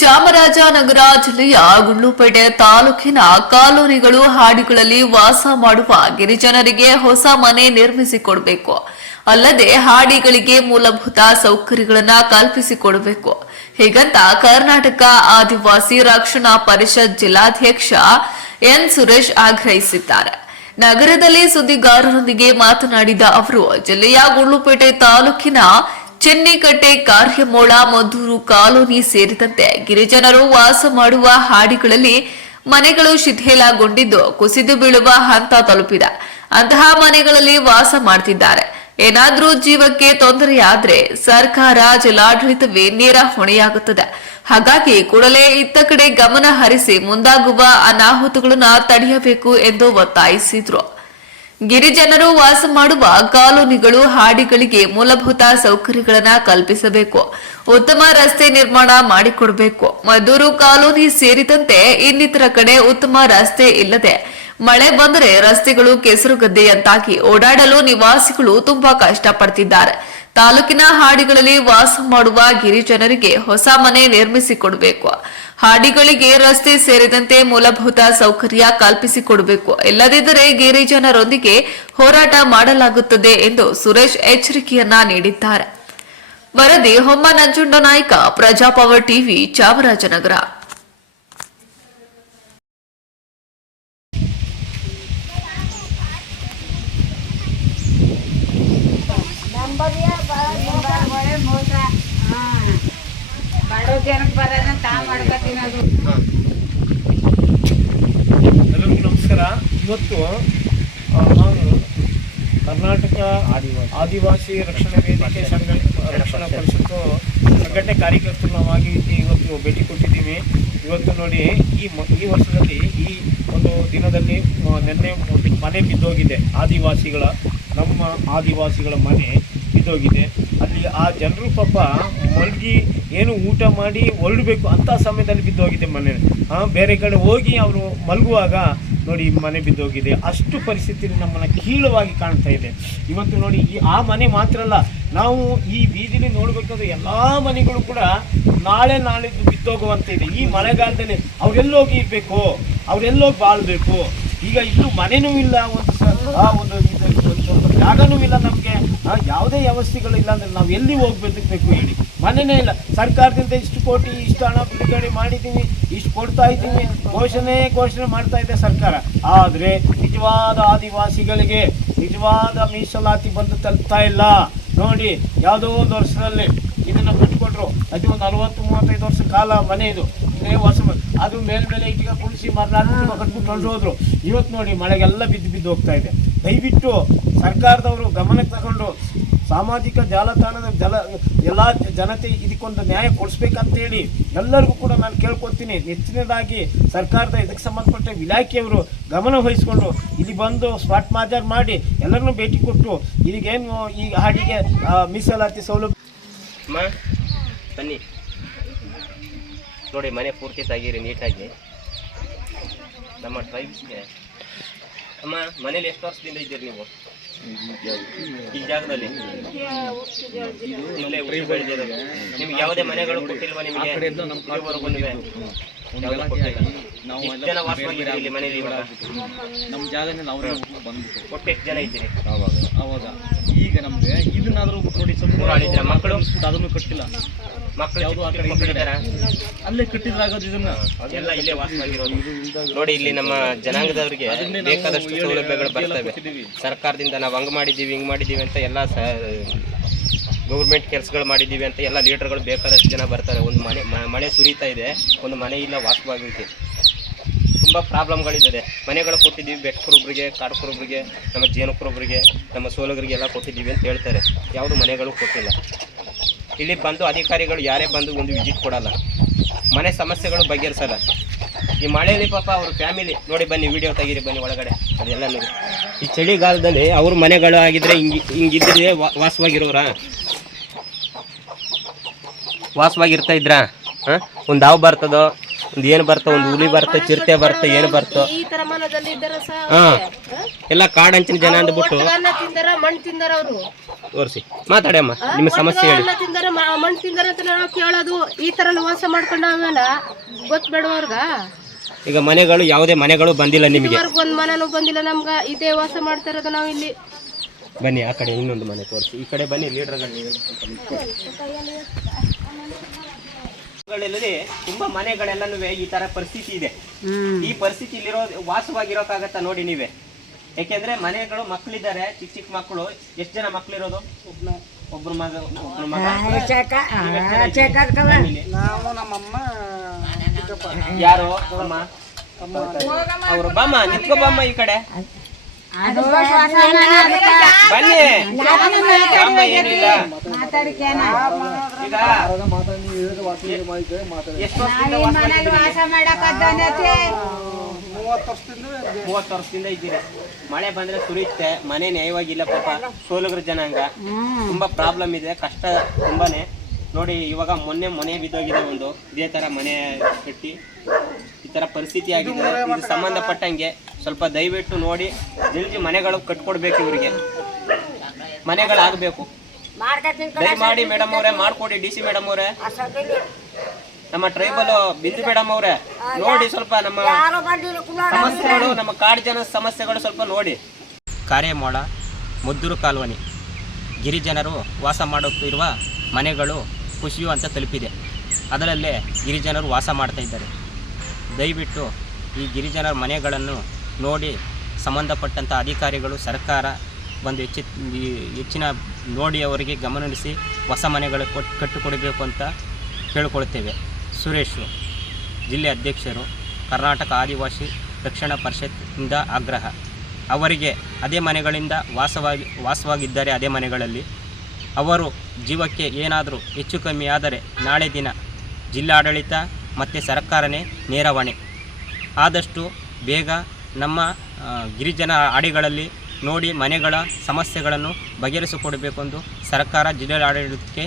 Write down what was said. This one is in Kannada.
ಚಾಮರಾಜನಗರ ಜಿಲ್ಲೆಯ ಗುಂಡ್ಲುಪೇಟೆ ತಾಲೂಕಿನ ಕಾಲೋನಿಗಳು ಹಾಡಿಗಳಲ್ಲಿ ವಾಸ ಮಾಡುವ ಗಿರಿಜನರಿಗೆ ಹೊಸ ಮನೆ ನಿರ್ಮಿಸಿಕೊಡಬೇಕು. ಅಲ್ಲದೆ ಹಾಡಿಗಳಿಗೆ ಮೂಲಭೂತ ಸೌಕರ್ಯಗಳನ್ನು ಕಲ್ಪಿಸಿಕೊಡಬೇಕು. ಹೀಗಂತ ಕರ್ನಾಟಕ ಆದಿವಾಸಿ ರಕ್ಷಣಾ ಪರಿಷತ್ ಜಿಲ್ಲಾಧ್ಯಕ್ಷ ಎನ್ ಸುರೇಶ್ ಆಗ್ರಹಿಸಿದ್ದಾರೆ. ನಗರದಲ್ಲಿ ಸುದ್ದಿಗಾರರೊಂದಿಗೆ ಮಾತನಾಡಿದ ಅವರು, ಜಿಲ್ಲೆಯ ಗುಂಡ್ಲುಪೇಟೆ ತಾಲೂಕಿನ ಚೆನ್ನಿಕಟ್ಟೆ, ಕಾರ್ಯಮೋಳ, ಮದ್ದೂರು ಕಾಲೋನಿ ಸೇರಿದಂತೆ ಗಿರಿಜನರು ವಾಸ ಮಾಡುವ ಹಾಡಿಗಳಲ್ಲಿ ಮನೆಗಳು ಶಿಥಿಲಗೊಂಡಿದ್ದು ಕುಸಿದು ಬೀಳುವ ಹಂತ ತಲುಪಿದೆ. ಅಂತಹ ಮನೆಗಳಲ್ಲಿ ವಾಸ ಮಾಡ್ತಿದ್ದಾರೆ. ಏನಾದ್ರೂ ಜೀವಕ್ಕೆ ತೊಂದರೆಯಾದ್ರೆ ಸರ್ಕಾರ, ಜಿಲ್ಲಾಡಳಿತವೇ ನೇರ ಹೊಣೆಯಾಗುತ್ತದೆ. ಹಾಗಾಗಿ ಕೂಡಲೇ ಇತ್ತ ಕಡೆ ಗಮನ ಹರಿಸಿ ಮುಂದಾಗುವ ಅನಾಹುತಗಳನ್ನು ತಡೆಯಬೇಕು ಎಂದು ಒತ್ತಾಯಿಸಿದರು. ಗಿರಿಜನರು ವಾಸ ಮಾಡುವ ಕಾಲೋನಿಗಳು ಹಾಡಿಗಳಿಗೆ ಮೂಲಭೂತ ಸೌಕರ್ಯಗಳನ್ನು ಕಲ್ಪಿಸಬೇಕು. ಉತ್ತಮ ರಸ್ತೆ ನಿರ್ಮಾಣ ಮಾಡಿಕೊಡಬೇಕು. ಮದ್ದೂರು ಕಾಲೋನಿ ಸೇರಿದಂತೆ ಇನ್ನಿತರ ಕಡೆ ಉತ್ತಮ ರಸ್ತೆ ಇಲ್ಲದೆ ಮಳೆ ಬಂದರೆ ರಸ್ತೆಗಳು ಕೆಸರುಗದ್ದೆಯಂತಾಗಿ ಓಡಾಡಲು ನಿವಾಸಿಗಳು ತುಂಬಾ ಕಷ್ಟಪಡ್ತಿದ್ದಾರೆ. ತಾಲೂಕಿನ ಹಾಡಿಗಳಲ್ಲಿ ವಾಸ ಮಾಡುವ ಗಿರಿಜನರಿಗೆ ಹೊಸ ಮನೆ ನಿರ್ಮಿಸಿಕೊಡಬೇಕು. ಹಾಡಿಗಳಿಗೆ ರಸ್ತೆ ಸೇರಿದಂತೆ ಮೂಲಭೂತ ಸೌಕರ್ಯ ಕಲ್ಪಿಸಿಕೊಡಬೇಕು. ಇಲ್ಲದಿದ್ದರೆ ಗಿರಿಜನರೊಂದಿಗೆ ಹೋರಾಟ ಮಾಡಲಾಗುತ್ತದೆ ಎಂದು ಸುರೇಶ್ ಎಚ್ಚರಿಕೆಯನ್ನ ನೀಡಿದ್ದಾರೆ. ವರದಿ ಹೊಮ್ಮ ನಂಜುಂಡನಾಯ್ಕ, ಪ್ರಜಾಪವರ್ ಟಿವಿ, ಚಾಮರಾಜನಗರ. ಎಲ್ಲರಿಗೂ ನಮಸ್ಕಾರ. ಇವತ್ತು ನಾನು ಕರ್ನಾಟಕ ಆದಿವಾಸಿ ರಕ್ಷಣಾ ವೇದಿಕೆ ರಕ್ಷಣಾ ಪರಿಷತ್ತು ಸಂಘಟನೆ ಕಾರ್ಯಕರ್ತನಾಗಿ ಇವತ್ತು ಭೇಟಿ ಕೊಟ್ಟಿದ್ದೀವಿ. ಇವತ್ತು ನೋಡಿ, ಈ ವರ್ಷದಲ್ಲಿ ಈ ಒಂದು ದಿನದಲ್ಲಿ ನಿನ್ನೆ ಮನೆ ಬಿದ್ದೋಗಿದೆ. ನಮ್ಮ ಆದಿವಾಸಿಗಳ ಮನೆ ಬಿದ್ದೋಗಿದೆ. ಅಲ್ಲಿ ಆ ಜನರು ಪಾಪ ಮಲಗಿ ಏನು ಊಟ ಮಾಡಿ ಹೊರಡಬೇಕು ಅಂಥ ಸಮಯದಲ್ಲಿ ಬಿದ್ದೋಗಿದೆ ಮನೆ. ಬೇರೆ ಕಡೆ ಹೋಗಿ ಅವರು ಮಲಗುವಾಗ ನೋಡಿ ಮನೆ ಬಿದ್ದೋಗಿದೆ. ಅಷ್ಟು ಪರಿಸ್ಥಿತಿಯಲ್ಲಿ ನಮ್ಮನ್ನು ಕೀಳವಾಗಿ ಕಾಣ್ತಾ ಇದೆ. ಇವತ್ತು ನೋಡಿ, ಆ ಮನೆ ಮಾತ್ರ ಅಲ್ಲ, ನಾವು ಈ ಬೀದಿಲಿ ನೋಡಬೇಕಾದ್ರೆ ಎಲ್ಲ ಮನೆಗಳು ಕೂಡ ನಾಳಿದ್ದು ಬಿದ್ದೋಗುವಂತ ಇದೆ. ಈ ಮಳೆಗಾಲದಲ್ಲಿ ಅವರೆಲ್ಲೋಗಿ ಇರಬೇಕು, ಅವರೆಲ್ಲೋಗಿ ಬಾಳ್ಬೇಕು. ಈಗ ಇಲ್ಲೂ ಮನೆನೂ ಇಲ್ಲ, ಒಂದು ಸ್ವಲ್ಪ ಜಾಗನೂ ಇಲ್ಲ, ನಮಗೆ ಯಾವುದೇ ವ್ಯವಸ್ಥೆಗಳು ಇಲ್ಲ ಅಂದರೆ ನಾವು ಎಲ್ಲಿ ಹೋಗ್ಬೇಕು ಹೇಳಿ? ಮನೆಯೇ ಇಲ್ಲ. ಸರ್ಕಾರದಿಂದ ಇಷ್ಟು ಕೋಟಿ, ಇಷ್ಟು ಹಣ ಬಿಡುಗಡೆ ಮಾಡಿದ್ದೀವಿ, ಇಷ್ಟು ಕೊಡ್ತಾ ಇದ್ದೀವಿ, ಘೋಷಣೆ ಮಾಡ್ತಾ ಇದೆ ಸರ್ಕಾರ. ಆದರೆ ನಿಜವಾದ ಆದಿವಾಸಿಗಳಿಗೆ ನಿಜವಾದ ಮೀಸಲಾತಿ ಬಂದು ತಲುಪ್ತಾ ಇಲ್ಲ. ನೋಡಿ, ಯಾವುದೋ ಒಂದು ವರ್ಷದಲ್ಲಿ ಇದನ್ನು ಕಟ್ಟಿಕೊಟ್ರು. ಅದು ಒಂದು 40-35 ವರ್ಷ ಕಾಲ ಮನೆ ಇದು ಹೊಸ ಅದು ಮೇಲ್ಮೇಲೆ ಈಗ ಕುಳಿಸಿ ಮರನಾಡು ಕಟ್ಬಿಟ್ಟು ಹೋದ್ರು. ಇವತ್ತು ನೋಡಿ ಮಳೆಗೆಲ್ಲ ಬಿದ್ದು ಹೋಗ್ತಾ ಇದೆ. ದಯವಿಟ್ಟು ಸರ್ಕಾರದವರು ಗಮನಕ್ಕೆ ತಗೊಂಡು ಸಾಮಾಜಿಕ ಜಾಲತಾಣದ ಎಲ್ಲ ಜನತೆ ಇದಕ್ಕೊಂದು ನ್ಯಾಯ ಕೊಡಿಸ್ಬೇಕಂತೇಳಿ ಎಲ್ಲರಿಗೂ ಕೂಡ ನಾನು ಕೇಳ್ಕೊತೀನಿ. ಹೆಚ್ಚಿನದಾಗಿ ಸರ್ಕಾರದ ಇದಕ್ಕೆ ಸಂಬಂಧಪಟ್ಟ ಇಲಾಖೆಯವರು ಗಮನ ವಹಿಸ್ಕೊಂಡು ಇಲ್ಲಿ ಬಂದು ಸ್ಪಾಟ್ ಮಾಜರ್ ಮಾಡಿ ಎಲ್ಲರನ್ನೂ ಭೇಟಿ ಕೊಟ್ಟು ಇದಕ್ಕೇನು ಈ ಹಾಡಿಗೆ ಮೀಸಲಾತಿ ಸೌಲಭ್ಯ ಬನ್ನಿ ನೋಡಿ. ಮನೆ ಪೂರ್ತಿ ತೆಗೀರಿ ನೀಟಾಗಿ. ನಮ್ಮ ಟ್ರೈಬ್ಸ್ಗೆ ಅಮ್ಮ, ಮನೇಲಿ ಎಷ್ಟು ವರ್ಷದಿಂದ ಇದ್ದೀರಿ ನೀವು ಈ ಜಾಗದಲ್ಲಿ? ಇಲ್ಲೇ ಹುಟ್ಟಿ ಬೆಳೆದಿರೋದು. ನಿಮ್ಗೆ ಯಾವುದೇ ಮನೆಗಳು ಕೊಟ್ಟಿಲ್ವಾ? ನಿಮಗೆ ಎಷ್ಟು ಜನ ವಾಸವಾಗಿದ್ದೀರಿ ಇಲ್ಲಿ ಮನೇಲಿ? ಇವಾಗ ನಮ್ಮ ಜಾಗದಲ್ಲಿ ನಾವು ಒಟ್ಟು ಎಷ್ಟು ಜನ ಇದ್ದೀರಿ ಅವಾಗ? ಈಗ ನಮ್ಗೆ ಇದನ್ನಾದ್ರೂ ನೋಡಿ, ಸ್ವಲ್ಪ ಮಕ್ಕಳು ಅದನ್ನು ಕಟ್ಟಿಲ್ಲ. ಮಕ್ಕಳು ಯಾವುದು ಆ ಕಡೆ ಮಕ್ಕಳಿದ್ದಾರ? ಅಲ್ಲೇ ಕಟ್ಟಿದ್ರಾಗೋದು. ಇದನ್ನ ಎಲ್ಲ ಇಲ್ಲೇ ವಾಸವಾಗಿರೋದು. ನೋಡಿ, ಇಲ್ಲಿ ನಮ್ಮ ಜನಾಂಗದವರಿಗೆ ಬೇಕಾದಷ್ಟು ಸೌಲಭ್ಯಗಳು ಬರ್ತವೆ ಸರ್ಕಾರದಿಂದ. ನಾವು ಹಂಗೆ ಮಾಡಿದ್ದೀವಿ, ಹಿಂಗೆ ಮಾಡಿದ್ದೀವಿ ಅಂತ ಎಲ್ಲ ಗೌರ್ಮೆಂಟ್ ಕೆಲಸಗಳು ಮಾಡಿದ್ದೀವಿ ಅಂತ ಎಲ್ಲ ಲೀಡರ್ಗಳು ಬೇಕಾದಷ್ಟು ಜನ ಬರ್ತಾರೆ. ಒಂದು ಮಳೆ ಸುರಿತಾ ಇದೆ, ಒಂದು ಮನೆ ಇಲ್ಲ ವಾಸವಾಗಿರುತ್ತೆ. ತುಂಬ ಪ್ರಾಬ್ಲಮ್ಗಳಿದೆ. ಮನೆಗಳು ಕೊಟ್ಟಿದ್ದೀವಿ ಬೆಟ್ಟಕುರುಬ್ರಿಗೆ, ಕಾಡುಕುರುಬ್ರಿಗೆ, ನಮ್ಮ ಜೇನುಕುರುಬ್ರಿಗೆ, ನಮ್ಮ ಸೋಲಗರಿಗೆ ಎಲ್ಲ ಕೊಟ್ಟಿದ್ದೀವಿ ಅಂತ ಹೇಳ್ತಾರೆ. ಯಾವುದು ಮನೆಗಳು ಕೊಟ್ಟಿಲ್ಲ. ಇಲ್ಲಿ ಬಂದು ಅಧಿಕಾರಿಗಳು ಯಾರೇ ಬಂದು ಒಂದು ವಿಸಿಟ್ ಕೊಡಲ್ಲ, ಮನೆ ಸಮಸ್ಯೆಗಳು ಬಗೆಹರಿಸಲ್ಲ. ಈ ಮಳೆಯಲ್ಲಿ ಪಾಪ ಅವ್ರ ಫ್ಯಾಮಿಲಿ ನೋಡಿ, ಬನ್ನಿ ವಿಡಿಯೋ ತೆಗೀರಿ, ಬನ್ನಿ ಒಳಗಡೆ. ಅದೆಲ್ಲ ನೋಡಿ, ಈ ಚಳಿಗಾಲದಲ್ಲಿ ಅವ್ರ ಮನೆಗಳು ಆಗಿದ್ರೆ ಹಿಂಗಿದ್ರೆ ವಾಸವಾಗಿರ್ತಾ ಇದ್ರಾ? ಒಂದು ಹಾವು ಬರ್ತದೋ, ಒಂದು ಏನು ಬರ್ತೋ, ಒಂದು ಹುಲಿ ಬರ್ತೋ, ಚಿರತೆ ಬರ್ತೋ, ಏನು ಬರ್ತೋ. ಈ ತರ ಮನದಲ್ಲಿ ಇದ್ದಾರ ಎಲ್ಲ ಕಾಡಂಚಿನ ಜನ ಅಂದ್ಬಿಟ್ಟು ಅನ್ನ ತಿಂದಾರ ಮಣ್ಣು ತಿಂದಾರ ಅವರು. ತೋರಿಸಿ ಮಾತಾಡಮ್ಮ, ನಿಮ್ಮ ಸಮಸ್ಯೆ ಹೇಳಿ. ಅನ್ನ ತಿಂದಾರ ಮಣ್ಣು ತಿಂದಾರ ಅಂತ ನಾವು ಕೇಳೋದು. ಈ ತರ ವಾಸ ಮಾಡ್ಕೊಂಡು ಆಮೇಲೆ ಗೊತ್ತಬೇಡವ್ರಗ. ಈಗ ಮನೆಗಳು, ಯಾವುದೇ ಮನೆಗಳು ಬಂದಿಲ್ಲ ನಿಮಗೆ? ಒಂದ್ ಮನೆನೂ ಬಂದಿಲ್ಲ ನಮ್ಗ. ಇದೇ ವಾಸ ಮಾಡ್ತಾ ಇರೋದು ನಾವು ಇಲ್ಲಿ. ಬನ್ನಿ ಆ ಕಡೆ ಇನ್ನೊಂದು ಮನೆ ತೋರಿಸಿ. ಈ ಕಡೆ ಬನ್ನಿ ಲೀಡರ್ಗಳಲ್ಲಿ. ತುಂಬಾ ಮನೆಗಳೆಲ್ಲನೂ ಈ ತರ ಪರಿಸ್ಥಿತಿ ಇದೆ. ಈ ಪರಿಸ್ಥಿತಿ ಇಲ್ಲಿರೋ ವಾಸವಾಗಿರೋಕ್ಕಾಗತ್ತಾ ನೋಡಿ ನೀವೇ? ಯಾಕೆಂದ್ರೆ ಮನೆಗಳು ಮಕ್ಕಳಿದ್ದಾರೆ, ಚಿಕ್ಕ ಚಿಕ್ಕ ಮಕ್ಕಳು. ಎಷ್ಟು ಜನ ಮಕ್ಕಳಿರೋದು? ಒಬ್ರು ಮಗ. ಯಾರು ಅಮ್ಮ? ಅವರು ಬಾಮ್ಮ, ನಿತ್ಕೋ ಬಾಮ್ಮ ಈ ಕಡೆ ಬನ್ನಿ. ಬಾಮ್ಮ, ಏನಿಲ್ಲ. ಈಗ ಎಷ್ಟು ವರ್ಷದಿಂದ 30 ವರ್ಷದಿಂದ ಇದ್ದೀರಿ. ಮಳೆ ಬಂದ್ರೆ ಸುರಿಯುತ್ತೆ, ಮನೆ ನ್ಯಾಯವಾಗಿಲ್ಲ ಪಾಪ. ಸೋಲುಗರ ಜನಾಂಗ ತುಂಬಾ ಪ್ರಾಬ್ಲಮ್ ಇದೆ, ಕಷ್ಟ ತುಂಬಾನೇ. ನೋಡಿ ಇವಾಗ ಮೊನ್ನೆ ಬಿದ್ದೋಗಿದೆ ಒಂದು, ಇದೇ ತರ ಮನೆ ಕಟ್ಟಿ ಈ ತರ ಪರಿಸ್ಥಿತಿ ಆಗಿದೆ. ಇದು ಸಂಬಂಧಪಟ್ಟಂಗೆ ಸ್ವಲ್ಪ ದಯವಿಟ್ಟು ನೋಡಿ, ಜಲ್ದಿ ಮನೆಗಳು ಕಟ್ಕೊಡ್ಬೇಕು, ಇವರಿಗೆ ಮನೆಗಳಾಗಬೇಕು. ದಯಮಾಡಿ ಮೇಡಮ್ ಅವರೇ ಮಾಡ್ಕೊಡಿ. DC ಮೇಡಮ್ ಅವರೇ, ನಮ್ಮ ಟ್ರೈಬಲ್ ಬಿಂದು ಮೇಡಮ್ ಅವರೇ ನೋಡಿ, ಸ್ವಲ್ಪ ನಮ್ಮ ಸಮಸ್ಯೆಗಳು, ನಮ್ಮ ಕಾಡು ಜನ ಸಮಸ್ಯೆಗಳು ಸ್ವಲ್ಪ ನೋಡಿ. ಕಾರೆಮೋಳ ಮುದ್ದೂರು ಕಾಲೋನಿ ಗಿರಿಜನರು ವಾಸ ಮಾಡುತ್ತಿರುವ ಮನೆಗಳು ಖುಷಿಯು ಅಂತ ತಲುಪಿದೆ. ಅದರಲ್ಲೇ ಗಿರಿಜನರು ವಾಸ ಮಾಡ್ತಾ ಇದ್ದಾರೆ. ದಯವಿಟ್ಟು ಈ ಗಿರಿಜನರ ಮನೆಗಳನ್ನು ನೋಡಿ ಸಂಬಂಧಪಟ್ಟಂಥ ಅಧಿಕಾರಿಗಳು, ಸರ್ಕಾರ ಬಂದು ಹೆಚ್ಚಿನ ನೋಡಿ ಅವರಿಗೆ ಗಮನಿಸಿ ಹೊಸ ಮನೆಗಳು ಕಟ್ಟಿಕೊಡಬೇಕು ಅಂತ ಕೇಳಿಕೊಳ್ತೇವೆ. ಸುರೇಶು, ಜಿಲ್ಲೆ ಅಧ್ಯಕ್ಷರು, ಕರ್ನಾಟಕ ಆದಿವಾಸಿ ರಕ್ಷಣಾ ಪರಿಷತ್ತಿಂದ ಆಗ್ರಹ. ಅವರಿಗೆ ಅದೇ ಮನೆಗಳಿಂದ ವಾಸವಾಗಿದ್ದಾರೆ. ಅದೇ ಮನೆಗಳಲ್ಲಿ ಅವರು ಜೀವಕ್ಕೆ ಏನಾದರೂ ಹೆಚ್ಚು ಕಮ್ಮಿ ಆದರೆ ನಾಳೆ ದಿನ ಜಿಲ್ಲಾಡಳಿತ ಮತ್ತು ಸರ್ಕಾರನೇ ನೇರ ಹೊಣೆ. ಆದಷ್ಟು ಬೇಗ ನಮ್ಮ ಗಿರಿಜನ ಹಾಡಿಗಳಲ್ಲಿ ನೋಡಿ ಮನೆಗಳ ಸಮಸ್ಯೆಗಳನ್ನು ಬಗೆಹರಿಸಿಕೊಡಬೇಕೆಂದು ಸರ್ಕಾರ ಜಿಲ್ಲಾಡಳಿತಕ್ಕೆ